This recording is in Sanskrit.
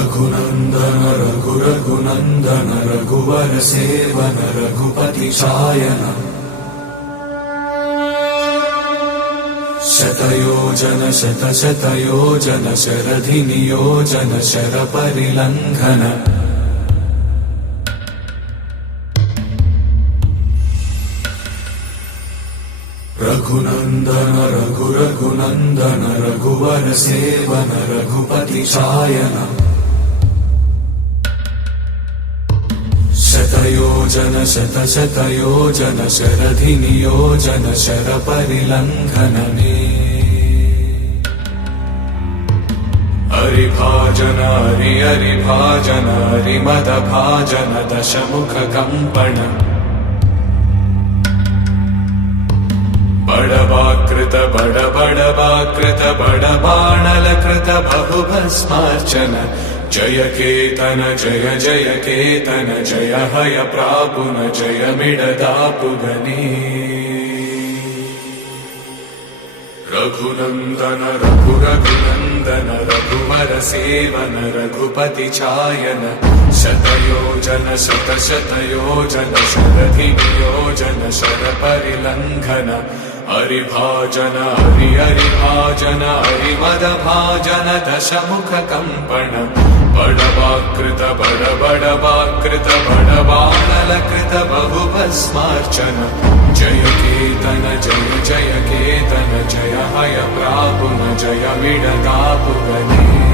रघुनन्दन रघुनन्दन रघुवर सेवन रघुपति शायन शतयोजन शतशतयोजन शरधि नियोजन शरपरिलङ्घन रघुनन्दन रघुनन्दन रघुवर सेवन रघुपति शायन शतयोजन शतशतयोजन शरधि नियोजन शरपरिलङ्घनने हरिभाजन हरिभाजन हरिमदभाजन दशमुख कम्पण बड़वाकृत बड़वाकृत बड़बाणलकृत बहुभस्मार्चन जय केतन जय जय केतन जय हय प्रापुन जय मिडदापुगने रघुनन्दन रघुनन्दन रघुवर सेवन रघुपति चायन शतयोजन शतशतयोजन शरधि नियोजन शरपरिलङ्घन हरिभाजन हरिभाजन हरिमदभाजन दशमुख कम्पण बड़वाकृत बड़वाकृत बड़बाणलकृत बहुभस्मार्चन जय केतन जय जय केतन जय हय प्रापुन जय मिडदापुगने